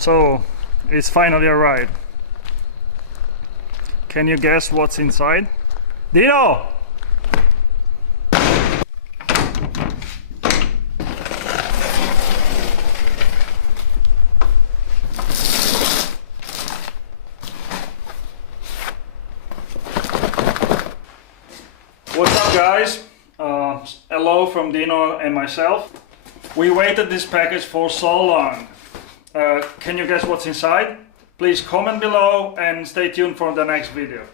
So it's finally arrived. Can you guess what's inside? Dino! What's up, guys? Hello from Dino and myself. We waited this package for so long. Can you guess what's inside? Please comment below and stay tuned for the next video.